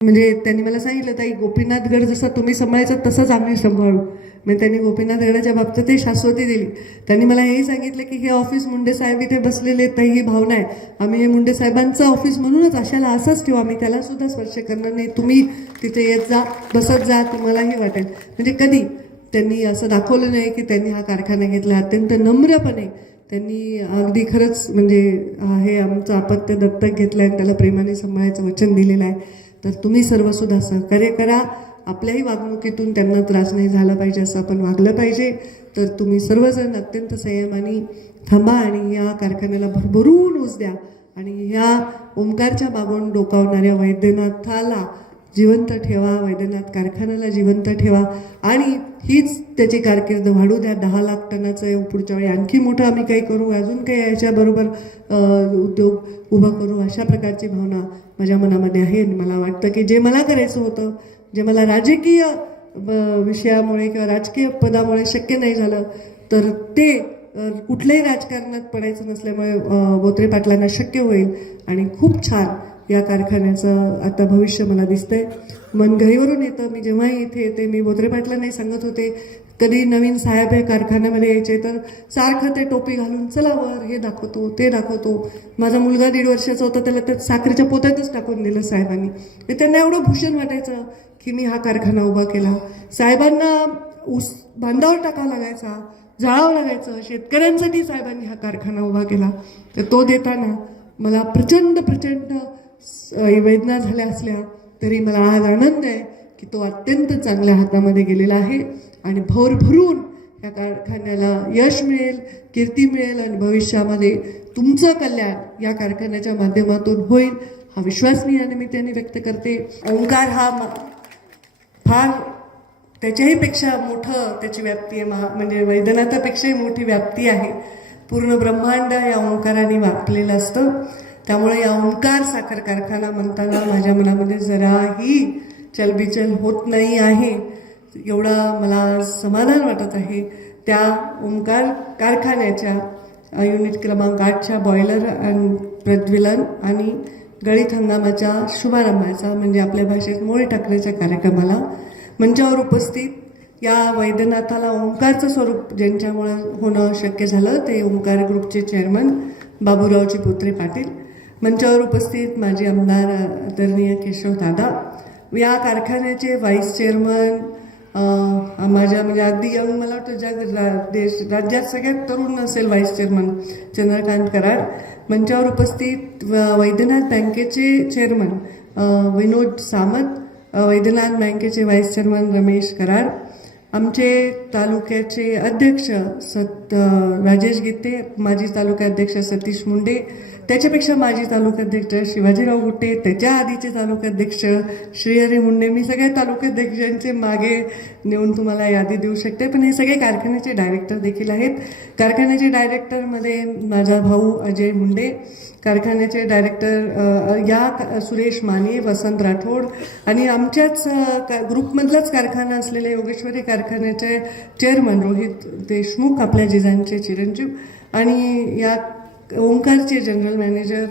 म्हणजे त्यांनी मला सांगितलं ताई गोपीनाथगड जसा तुम्ही सांभाळायचा तसंच आम्ही सांभाळू. म्हणजे त्यांनी गोपीनाथगडाच्या बाबतीतही बाबतीत शाश्वती दिली. त्यांनी मला हेही सांगितलं की हे ऑफिस मुंडे साहेब इथे बसलेले आहेत ताई ही भावना आहे. आम्ही हे मुंडे साहेबांचं ऑफिस म्हणूनच अशाला असंच ठेवू. आम्ही त्याला सुद्धा स्पर्श करणार नाही. तुम्ही तिथे येत जा बसत जा तुम्हालाही वाटेल. म्हणजे कधी त्यांनी असं दाखवलं नाही की त्यांनी हा कारखाना घेतला. अत्यंत नम्रपणे त्यांनी अगदी खरंच म्हणजे हे आमचं अपत्य दत्तक घेतलं आणि त्याला प्रेमाने सांभाळायचं वचन दिलेलं आहे. तर तुम्ही सर्वसुद्धा सहकार्य करा. आपल्याही वागणुकीतून त्यांना त्रास नाही झाला पाहिजे असं आपण वागलं पाहिजे. तर तुम्ही सर्वजण अत्यंत संयमाने थांबा आणि या कारखान्याला भरभरून ऊस द्या. आणि ह्या ओंकारच्या बाबून डोकावणाऱ्या वैद्यनाथाला जिवंत ठेवा वैद्यनाथ कारखान्याला जिवंत ठेवा. आणि हीच त्याची कारकीर्द. वाढू द्या दहा लाख टनाचं पुढच्या वेळी. आणखी मोठं आम्ही काही करू अजून काही याच्याबरोबर उद्योग उभा करू अशा प्रकारची भावना माझ्या मनामध्ये आहे. आणि मला वाटतं की जे मला करायचं होतं जे मला राजकीय विषयामुळे किंवा राजकीय पदामुळे शक्य नाही झालं तर ते कुठल्याही राजकारणात पडायचं नसल्यामुळे बोत्रे पाटलांना शक्य होईल. आणि खूप छान या कारखान्याचं आता भविष्य मला दिसतंय. मन घरीवरून येतं. मी जेव्हाही इथे येते मी बोत्रे पाटलांनाही सांगत होते. कधी नवीन साहेब हे कारखान्यामध्ये यायचे तर सारखं ते टोपी घालून चला वर हे दाखवतो ते दाखवतो. माझा मुलगा दीड वर्षाचा होता त्याला त्या साखरेच्या पोत्यातच टाकून दिलं साहेबांनी. त्यांना एवढं भूषण वाटायचं की मी हा कारखाना उभा केला. साहेबांना ऊस बांधावर टाकावा लागायचा जाळावं लागायचं. शेतकऱ्यांसाठी साहेबांनी हा कारखाना उभा केला. तर तो देताना मला प्रचंड प्रचंड वेदना झाल्या असल्या तरी मला आज आनंद आहे की तो अत्यंत चांगल्या हातामध्ये गेलेला आहे आणि भरभरून या कारखान्याला यश मिळेल कीर्ती मिळेल आणि भविष्यामध्ये तुमचं कल्याण या कारखान्याच्या माध्यमातून होईल हा विश्वास मी या निमित्ताने व्यक्त करते. ओंकार हा फार त्याच्याही पेक्षा मोठं त्याची व्याप्ती आहे महा म्हणजे वैद्यनाथापेक्षाही मोठी व्याप्ती आहे. पूर्ण ब्रह्मांड या ओंकाराने व्यापलेलं असतं. त्यामुळे या ओंकार साखर कारखाना म्हणताना माझ्या मनामध्ये जराही चलबिचल होत नाही आहे. एवढा मला समाधान वाटत आहे. त्या ओंकार कारखान्याच्या युनिट क्रमांक आठच्या बॉयलर आणि प्रज्वलन आणि गळीत हंगामाच्या शुभारंभाचा म्हणजे आपल्या भाषेत मोळे टाकण्याच्या कार्यक्रमाला मंचावर उपस्थित या वैद्यनाथाला ओंकारचं स्वरूप ज्यांच्यामुळे होणं शक्य झालं ते ओंकार ग्रुपचे चेअरमन बाबूरावची पुत्रे पाटील मंचावर उपस्थित माजी आमदार आदरणीय केशव दादा. या कारखान्याचे व्हाईस चेअरमन माझ्या म्हणजे अगदी यंग मला वाटतं जग देश राज्यात सगळ्यात तरुण असेल व्हाईस चेअरमन चंद्रकांत कराड. मंचावर उपस्थित वैद्यनाथ बँकेचे चेअरमन विनोद सामंत वैद्यनाथ बँकेचे व्हाईस चेअरमन रमेश कराड. आमचे तालुक्याचे अध्यक्ष सत राजेश गीते माजी तालुका अध्यक्ष सतीश मुंडे त्याच्यापेक्षा माजी तालुकाध्यक्ष शिवाजीराव गुट्टे त्याच्या आधीचे तालुकाध्यक्ष श्रीहरी मुंडे मी सगळ्या तालुकाध्यक्षांचे मागे नेऊन तुम्हाला यादी देऊ शकते. पण हे सगळे कारखान्याचे डायरेक्टर देखील आहेत. कारखान्याचे डायरेक्टरमध्ये माझा भाऊ अजय मुंडे कारखान्याचे डायरेक्टर या सुरेश माने वसंत राठोड आणि आमच्याच का- ग्रुपमधलाच कारखाना असलेल्या योगेश्वरी कारखान्याचे चेअरमन रोहित देशमुख आपल्या जिजांचे चिरंजीव आणि या ओंकारचे जनरल मॅनेजर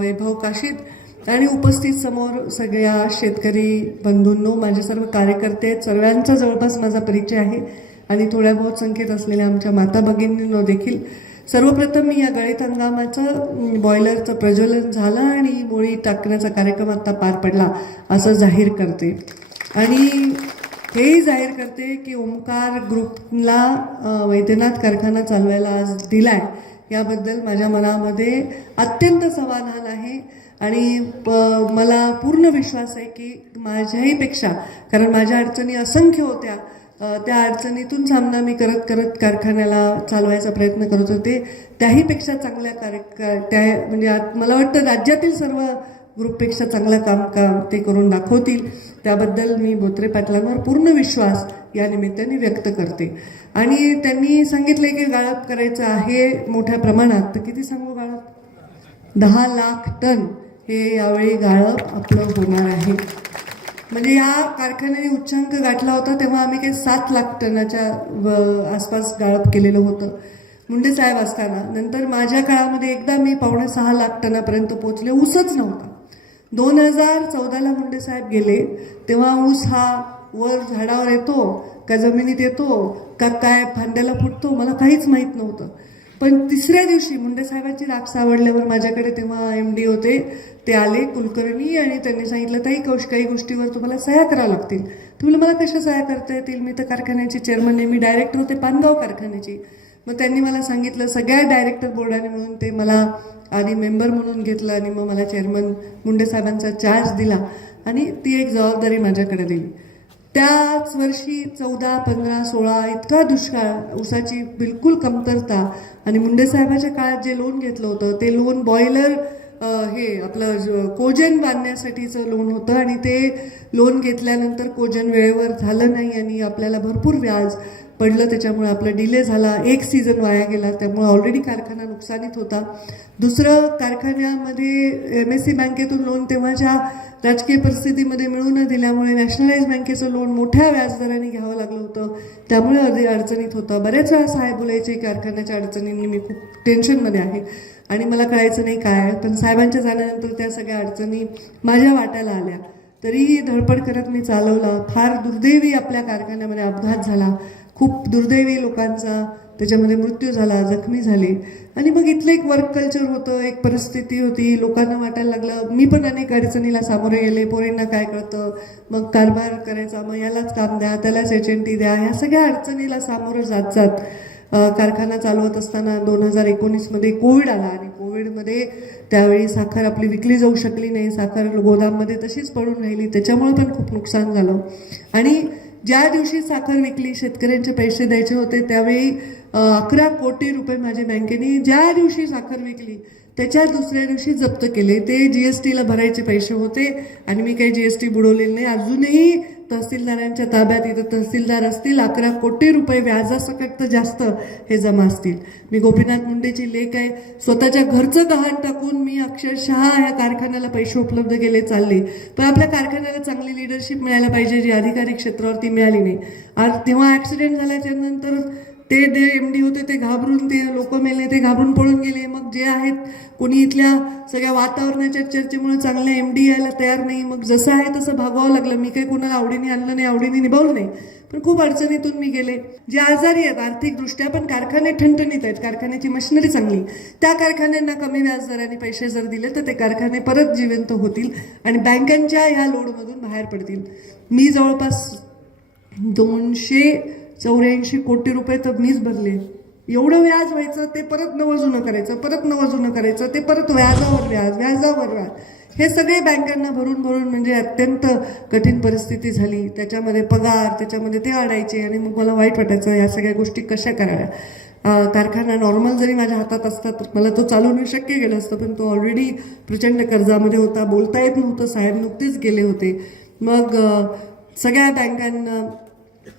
वैभव काशीत आणि उपस्थित समोर सगळ्या शेतकरी बंधूंनो माझे सर्व कार्यकर्ते आहेत सर्वांचा जवळपास माझा परिचय आहे आणि थोड्या बहुत संख्येत असलेल्या आमच्या माता भगिनींनो देखील. सर्वप्रथम मी या गळीत हंगामाचं बॉयलरचं प्रज्वलन झालं आणि मोळी टाकण्याचा कार्यक्रम आता पार पडला असं जाहीर करते. आणि हेही जाहीर करते की ओंकार ग्रुपला वैद्यनाथ कारखाना चालवायला आज दिलाय. याबद्दल माझ्या मनामध्ये अत्यंत समाधान आहे आणि प- मला पूर्ण विश्वास आहे की माझ्याहीपेक्षा कारण माझ्या अडचणी असंख्य होत्या त्या अडचणीतून सामना मी करत करत कारखान्याला चालवायचा प्रयत्न करत होते. त्याहीपेक्षा चांगल्या कार्य का- त्या म्हणजे आत- मला वाटतं राज्यातील सर्व ग्रुपपेक्षा चांगलं काम काम ते करून दाखवतील. त्याबद्दल मी बोत्रे पाटलांवर पूर्ण विश्वास या निमित्ताने व्यक्त करते. आणि त्यांनी सांगितले की गाळप करायचं आहे मोठ्या प्रमाणात. तर किती सांगू गाळप? दहा लाख टन हे यावेळी गाळप आपलं होणार आहे. म्हणजे या कारखान्याने उच्चांक गाठला होता तेव्हा आम्ही काही सात लाख टनाच्या व- आसपास गाळप केलेलं होतं. मुंडे साहेब असताना नंतर माझ्या काळामध्ये एकदा मी पावणे सहा लाख टनापर्यंत पोहोचले ऊसच नव्हता. दोन हजार चौदाला मुंडे साहेब गेले तेव्हा ऊस हा वर झाडावर येतो का जमिनीत येतो का काय फांद्याला फुटतो मला काहीच माहीत नव्हतं. पण तिसऱ्या दिवशी मुंडे साहेबांची राख सावडल्यावर माझ्याकडे तेव्हा एम डी होते ते आले कुलकर्णी आणि त्यांनी सांगितलं ताई कौश काही गोष्टीवर तुम्हाला सह्या करावं लागतील. तुम्ही मला कशा सह्या करता येतील? मी तर कारखान्याची चेअरमन आहे मी डायरेक्टर होते पानगाव कारखान्याची. मग त्यांनी मला सांगितलं सगळ्या डायरेक्टर बोर्डाने म्हणून ते मला आधी मेंबर म्हणून घेतलं आणि मग मला चेअरमन मुंडे साहेबांचा चार्ज दिला आणि ती एक जबाबदारी माझ्याकडे दिली. त्याच वर्षी चौदा पंधरा सोळा इतका दुष्काळ ऊसाची बिलकुल कमतरता. आणि मुंडे साहेबाच्या काळात जे लोन घेतलं होतं ते लोन बॉयलर हे आपलं कोजन बांधण्यासाठीचं लोन होतं आणि ते लोन घेतल्यानंतर कोजन वेळेवर झालं नाही आणि आपल्याला भरपूर व्याज पडलं त्याच्यामुळे आपला डिले झाला. एक सीझन वाया गेला त्यामुळे ऑलरेडी कारखाना नुकसानीत होता. दुसरं कारखान्यामध्ये एम एस सी बँकेतून लोन तेव्हाच्या राजकीय परिस्थितीमध्ये मिळू न दिल्यामुळे नॅशनलाइज बँकेचं लोन मोठ्या व्याजदराने घ्यावं लागलं होतं. त्यामुळे अधिक अडचणीत होतं. बऱ्याच वेळा साहेब बोलायचे कारखान्याच्या अडचणींनी मी खूप टेन्शनमध्ये आहे. आणि मला कळायचं नाही काय. पण साहेबांच्या जाण्यानंतर त्या सगळ्या अडचणी माझ्या वाट्याला आल्या. तरीही धडपड करत मी चालवलं. फार दुर्दैवी आपल्या कारखान्यामध्ये अपघात झाला. खूप दुर्दैवी लोकांचा त्याच्यामध्ये मृत्यू झाला जखमी झाले. आणि मग इथलं एक वर्क कल्चर होतं एक परिस्थिती होती. लोकांना वाटायला लागलं मी पण अनेक अडचणीला सामोरे गेले. पोरींना काय कळतं? मग कारभार करायचा मग यालाच काम द्या त्यालाच एच एन टी द्या. ह्या सगळ्या अडचणीला सामोरं जात जात कारखाना चालवत असताना दोन हजार एकोणीसमध्ये कोविड आला आणि कोविडमध्ये त्यावेळी साखर आपली विकली जाऊ शकली नाही. साखर गोदाममध्ये तशीच पडून राहिली. त्याच्यामुळे पण खूप नुकसान झालं. आणि ज्या दिवशी साखर विकली शेतकऱ्यांचे पैसे द्यायचे होते त्यावेळी अकरा कोटी रुपये माझ्या बँकेने ज्या दिवशी साखर विकली त्याच्या दुसऱ्या दिवशी जप्त केले. ते जी एस टीला भरायचे पैसे होते आणि मी काही जी एस टी बुडवलेली नाही. अजूनही तहसीलदारांच्या ताब्यात इथं तहसीलदार असतील अकरा कोटी रुपये व्याजासकट तर जास्त हे जमा असतील. मी गोपीनाथ मुंडेची लेख आहे. स्वतःच्या घरचं गहाण टाकून मी अक्षरशः ह्या कारखान्याला पैसे उपलब्ध केले चालले. पण आपल्या कारखान्याला चांगली लिडरशिप मिळायला पाहिजे जी अधिकारी क्षेत्रावरती मिळाली नाही. आज तेव्हा ऍक्सिडेंट झाल्याच्यानंतर ते जे एम डी होते ते घाबरून ते लोक मेले ते घाबरून पळून गेले. मग जे आहेत कोणी इथल्या सगळ्या वातावरणाच्या चर्चेमुळे चांगले एम डी यायला तयार नाही. मग जसं आहे तसं भागवावं लागलं. मी काही कोणाला आवडीने आणलं नाही आवडीने निभावलं नाही. पण खूप अडचणीतून मी गेले. जे आजारी आहेत आर्थिकदृष्ट्या पण कारखाने ठणठणीत आहेत. कारखान्याची मशिनरी चांगली. त्या कारखान्यांना कमी व्याजदराने पैसे जर दिले तर ते कारखाने परत जिवंत होतील आणि बँकांच्या ह्या लोडमधून बाहेर पडतील. मी जवळपास दोनशे चौऱ्याऐंशी कोटी रुपये तर मीच भरले. एवढं व्याज व्हायचं ते परत नवं जुनं करायचं परत नवं जुनं करायचं ते परत व्याजावर व्याज व्याजावर व्याज. हे सगळे बँकांना भरून भरून म्हणजे अत्यंत कठीण परिस्थिती झाली. त्याच्यामध्ये पगार त्याच्यामध्ये ते अडायचे आणि मग मला वाईट वाटायचं या सगळ्या गोष्टी कशा कराव्या? कारखाना नॉर्मल जरी माझ्या हातात असता तर मला तो चालवणं शक्य गेलं असतं पण तो ऑलरेडी प्रचंड कर्जामध्ये होता बोलता येत नव्हतं साहेब नुकतेच गेले होते. मग सगळ्या बँकांना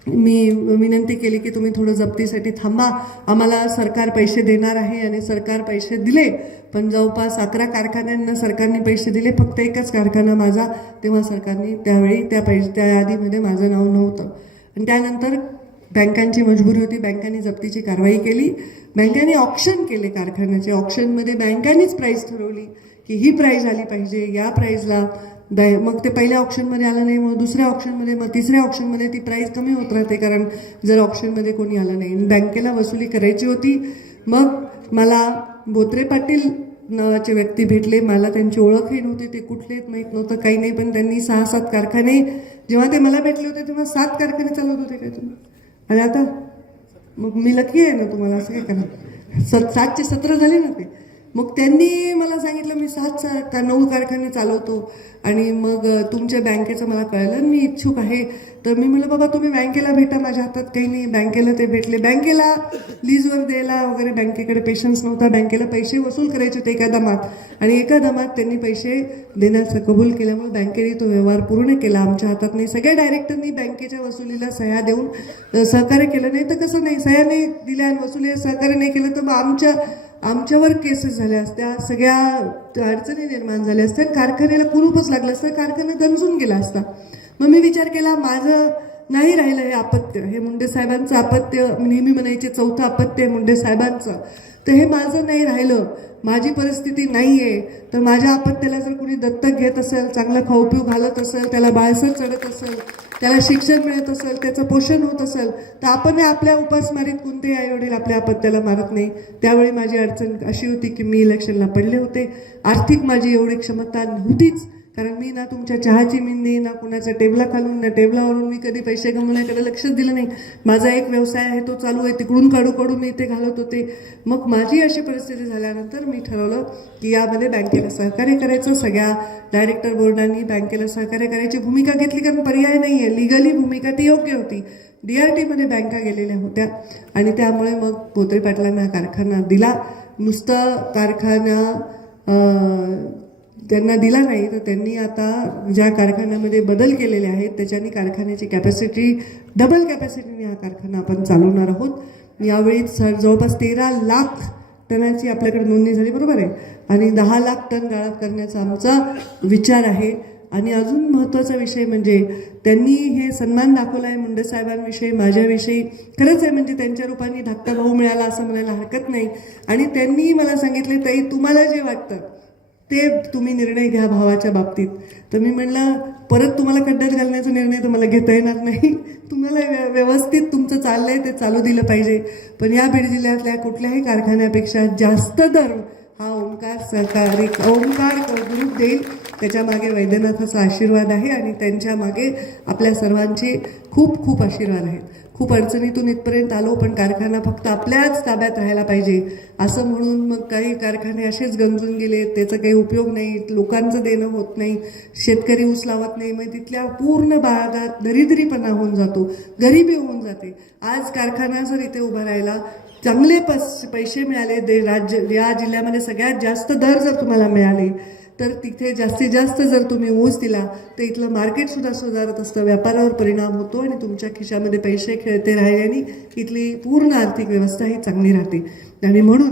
मी विनंती केली की तुम्ही थोडं जप्तीसाठी थांबा. आम्हाला सरकार पैसे देणार आहे आणि सरकार पैसे दिले. पण जवळपास अकरा कारखान्यांना सरकारने पैसे दिले. फक्त एकच कारखाना माझा. तेव्हा सरकारने त्यावेळी त्या पैसे त्या यादीमध्ये माझं नाव नव्हतं. आणि त्यानंतर बँकांची मजबुरी होती. बँकांनी जप्तीची कारवाई केली. बँकांनी ऑप्शन केले कारखान्याचे. ऑप्शनमध्ये बँकांनीच प्राईस ठरवली की ही प्राईज आली पाहिजे. या प्राईजला दय मग ते पहिल्या ऑप्शनमध्ये आलं नाही मग दुसऱ्या ऑप्शनमध्ये मग तिसऱ्या ऑप्शनमध्ये ती प्राईस कमी होत राहते कारण जर ऑप्शनमध्ये कोणी आलं नाही. आणि बँकेला वसुली करायची होती मग मला बोत्रे पाटील नावाचे व्यक्ती भेटले. मला त्यांची ओळखही नव्हती ते कुठले माहीत नव्हतं काही नाही पण त्यांनी सहा सात कारखाने जेव्हा ते मला भेटले होते तेव्हा सात कारखाने चालवत होते काय तुम्ही? आणि आता? मग मी लकी आहे ना तुम्हाला असं काय करा सत सातचे सतरा झाले ना ते. मग त्यांनी मला सांगितलं मी सात सा का नऊ कारखाने चालवतो आणि मग तुमच्या बँकेचं मला कळलं मी इच्छुक आहे तर मी म्हटलं बाबा तुम्ही बँकेला भेटा माझ्या हातात. काही नाही बँकेला ते भेटले. बँकेला? लीजवर द्यायला वगैरे बँकेकडे पेशन्स नव्हता. बँकेला पैसे वसूल करायचे होते एका दमात आणि एका दमात त्यांनी पैसे देण्याचं कबूल केल्यामुळे बँकेने तो व्यवहार पूर्ण केला. आमच्या हातात नाही. सगळ्या डायरेक्टरनी बँकेच्या वसुलीला सह्या देऊन सहकार्य केलं. नाही तर कसं नाही सह्या नाही दिल्या आणि वसुली सहकार्य नाही केलं तर मग आमच्या आमच्यावर केसेस झाल्या असत्या सगळ्या अडचणी निर्माण झाल्या असत्या कारखान्याला कुरूपच लागलं असतं. कारखाना गंजून गेला असता. मग मी विचार केला माझं नाही राहिलं हे अपत्य हे मुंडे साहेबांचं अपत्य नेहमी म्हणायचे चौथं अपत्य आहे मुंडे साहेबांचं. तर हे माझं नाही राहिलं. माझी परिस्थिती नाही आहे तर माझ्या अपत्याला जर कोणी दत्तक घेत असेल चांगला खाऊ पिऊ घालत असेल त्याला बाळसर चढत असेल त्याला शिक्षण मिळत असेल त्याचं पोषण होत असेल तर आपण आपल्या उपासमारीत कोणतेही आई वडील आपल्या अपत्याला मारत नाही. त्यावेळी माझी अडचण अशी होती की मी इलेक्शनला पडले होते. आर्थिक माझी एवढी क्षमता नव्हतीच. कारण मी ना तुमच्या चहाची मिंदी ना कुणाच्या टेबला खालून ना टेबलावरून मी कधी पैसे गमवण्याकडे लक्षच दिलं नाही. माझा एक व्यवसाय आहे तो चालू आहे. तिकडून काढू काढून मी इथे घालत होते. मग माझी अशी परिस्थिती झाल्यानंतर मी ठरवलं की यामध्ये बँकेला सहकार्य करायचं. सगळ्या डायरेक्टर बोर्डांनी बँकेला सहकार्य करायची भूमिका घेतली कारण पर्याय नाही आहे लिगली भूमिका ती योग्य होती. डी आर टीमध्ये बँका गेलेल्या होत्या. आणि त्यामुळे मग पोत्रे पाटलांना कारखाना दिला. नुसतं कारखाना त्यांना दिला नाही तर त्यांनी आता ज्या कारखान्यामध्ये बदल केलेले आहेत त्याच्यानी कारखान्याची कॅपॅसिटी डबल कॅपॅसिटीने हा कारखाना आपण चालवणार आहोत. यावेळी सर जवळपास तेरा लाख टनाची आपल्याकडे नोंदणी झाली बरोबर आहे? आणि दहा लाख टन गाळप करण्याचा आमचा विचार आहे. आणि अजून महत्त्वाचा विषय म्हणजे त्यांनी हे सन्मान दाखवला आहे मुंडेसाहेबांविषयी माझ्याविषयी. खरंच आहे म्हणजे त्यांच्या रूपाने धाकटा भाऊ मिळाला असं म्हणायला हरकत नाही. आणि त्यांनी मला सांगितले ताई तुम्हाला जे वाटतं ते तुम्ही निर्णय घ्या भावाच्या बाबतीत. तर मी म्हणलं परत तुम्हाला खड्ड्यात घालण्याचा निर्णय तुम्हाला घेता येणार नाही. तुम्हाला व्यवस्थित तुमचं चाललंय ते चालू दिलं पाहिजे. पण या बीड जिल्ह्यातल्या कुठल्याही कारखान्यापेक्षा जास्त दर ओंकार सहकारी ओंकार ग्रुप देईल त्याच्यामागे वैद्यनाथाचा आशीर्वाद आहे आणि त्यांच्या मागे आपल्या सर्वांचे खूप खूप आशीर्वाद आहेत. खूप अडचणीतून इथपर्यंत आलो पण कारखाना फक्त आपल्याच ताब्यात राहायला पाहिजे. असं म्हणून मग काही कारखाने असेच गंजून गेले. त्याचा काही उपयोग नाही. लोकांचं देणं होत नाही. शेतकरी ऊस लावत नाही. मग तिथल्या पूर्ण भागात दरिद्रीपणा होऊन जातो. गरिबी होऊन जाते. आज कारखाना जर इथे उभा राहिला चांगले पस पैसे मिळाले दे राज्य या जिल्ह्यामध्ये सगळ्यात जास्त दर जर तुम्हाला मिळाले तर तिथे जास्तीत जास्त जर तुम्ही ऊस दिला तर इथलं मार्केटसुद्धा सुधारत असतं व्यापारावर परिणाम होतो आणि तुमच्या खिशामध्ये पैसे खेळते राहिल्याने इथली पूर्ण आर्थिक व्यवस्था ही चांगली राहते. आणि म्हणून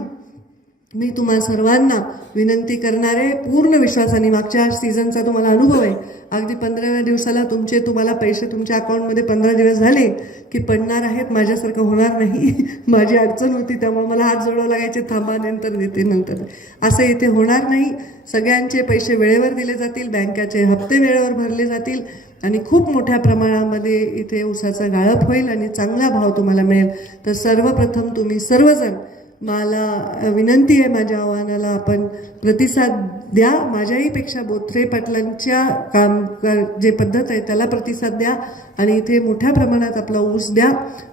मी तुम्हा सर्वांना विनंती करणारे पूर्ण विश्वासाने मागच्या सीझनचा तुम्हाला अनुभव आहे. अगदी पंधराव्या दिवसाला तुमचे तुम्हाला पैसे तुमच्या अकाउंटमध्ये पंधरा दिवस झाले की पडणार आहेत माझ्यासारखं होणार नाही. माझी अडचण होती त्यामुळे मला हात जोडावं लागायचे थांबा नंतर देते नंतर. असं इथे होणार नाही. सगळ्यांचे पैसे वेळेवर दिले जातील बँकाचे हप्ते वेळेवर भरले जातील आणि खूप मोठ्या प्रमाणामध्ये इथे उसाचा गाळप होईल आणि चांगला भाव तुम्हाला मिळेल. तर सर्वप्रथम तुम्ही सर्वजण मला विनंती आहे माझ्या आव्हानाला आपण प्रतिसाद द्या. माझ्याहीपेक्षा बोथरे पाटलांच्या काम कर जे पद्धत आहे त्याला प्रतिसाद द्या आणि इथे मोठ्या प्रमाणात आपला ऊस द्या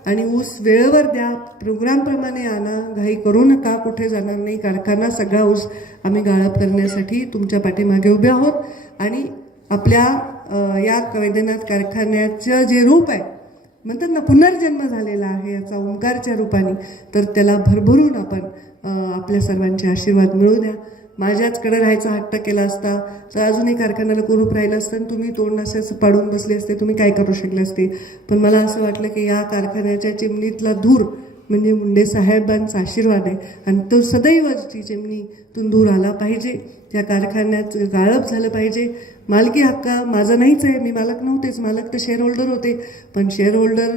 आणि ऊस वेळेवर द्या. प्रोग्रामप्रमाणे आणा घाई करू नका कुठे जाणार नाही कारखाना सगळा ऊस आम्ही गाळप करण्यासाठी तुमच्या पाठीमागे उभे आहोत. आणि आपल्या या वैद्यनाथ कारखान्याचं जे रूप आहे म्हणतात ना पुनर्जन्म झालेला आहे याचा ओंकारच्या रूपाने. तर त्याला भरभरून आपण आपल्या सर्वांचे आशीर्वाद मिळू द्या. माझ्याचकडे राहायचा हट्ट केला असता तर अजूनही कारखान्याला कुरूप राहिलं असतं आणि तुम्ही तोंड असे पाडून बसले असते तुम्ही काय करू शकले असते? पण मला असं वाटलं की या कारखान्याच्या चिमणीतला धूर म्हणजे मुंडे साहेबांचा आशीर्वाद आहे. आणि तो सदैव ती चिमणीतून दूर आला पाहिजे. त्या कारखान्यात गाळप झालं पाहिजे. मालकी हक्क माझा नाहीच आहे. मी मालक नव्हतेच. मालक तर शेअर होल्डर होते. पण शेअर होल्डर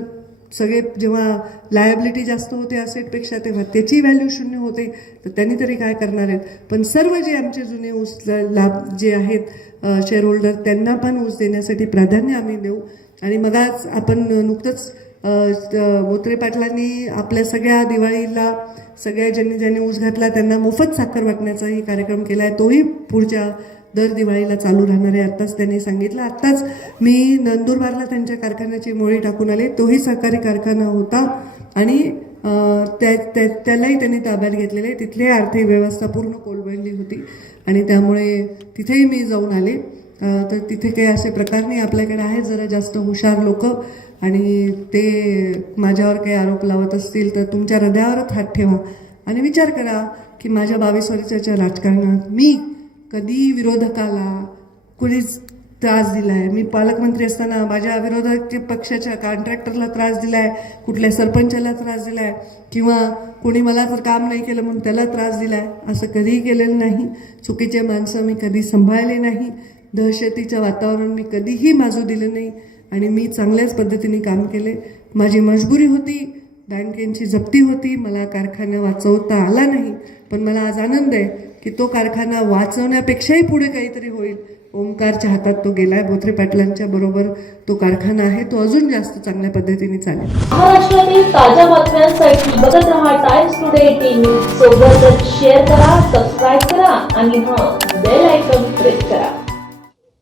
सगळे जेव्हा लायबिलिटी जास्त होते असेटपेक्षा तेव्हा त्याची व्हॅल्यू शून्य होते. तर त्यांनी तरी काय करणार आहेत? पण सर्व जे आमचे जुने ऊस लाभ जे आहेत शेअर होल्डर त्यांना पण ऊस देण्यासाठी प्राधान्य आम्ही देऊ. आणि मग आज आपण नुकतंच मोत्रे पाटलांनी आपल्या सगळ्या दिवाळीला सगळ्या ज्यांनी ज्यांनी ऊस घातला त्यांना मोफत साखर वाटण्याचाही कार्यक्रम केला आहे तोही पुढच्या दर दिवाळीला चालू राहणार आहे आत्ताच त्यांनी सांगितलं. आत्ताच मी नंदुरबारला त्यांच्या कारखान्याची मोळी टाकून आले. तोही सहकारी कारखाना होता. आणि त्या त्या- त्यालाही त्यांनी ताब्यात घेतलेले. आहे. तिथली आर्थिक व्यवस्था पूर्ण कोलमडली होती. आणि त्यामुळे तिथेही मी जाऊन आले. तर तिथे काही असे प्रकार नाही. आपल्याकडे आहेत जरा जास्त हुशार लोक. आणि ते माझ्यावर काही आरोप लावत असतील तर तुमच्या हृदयावरच हात ठेवा. आणि विचार करा की माझ्या बावीस वर्षाच्या राजकारणात मी कधी विरोधकाला कुणीच त्रास दिलाय? मी पालकमंत्री असताना माझ्या विरोधक पक्षाच्या कॉन्ट्रॅक्टरला त्रास दिलाय कुठल्या सरपंचाला त्रास दिलाय किंवा कोणी मला जर काम नाही केलं म्हणून त्याला त्रास दिलाय असं कधीही केलेलं नाही. चुकीचे माणसं मी कधी सांभाळले नाही. दहशतीचं वातावरण मी कधीही माजू दिलं नाही. आणि मी चांगल्याच पद्धतीने काम केले. माझी मजबुरी होती बँकेची जप्ती होती मला कारखाना वाचवता आला नाही. पण मला आज आनंद आहे. की तो कारखाना वाचवण्यापेक्षाही पुढे काहीतरी होईल. ओमकारच्या हातात तो गेलाय बोथरे पाटलांच्या बरोबर तो कारखाना आहे तो अजून जास्त चांगल्या पद्धतीने चालेल. महाराष्ट्रातील ताज्या बातम्यांसाठी बघत राहा टाइम्स टुडे टीव्ही सोबतच शेअर करा सबस्क्राईब करा आणि हा बेल आयकॉन प्रेस करा.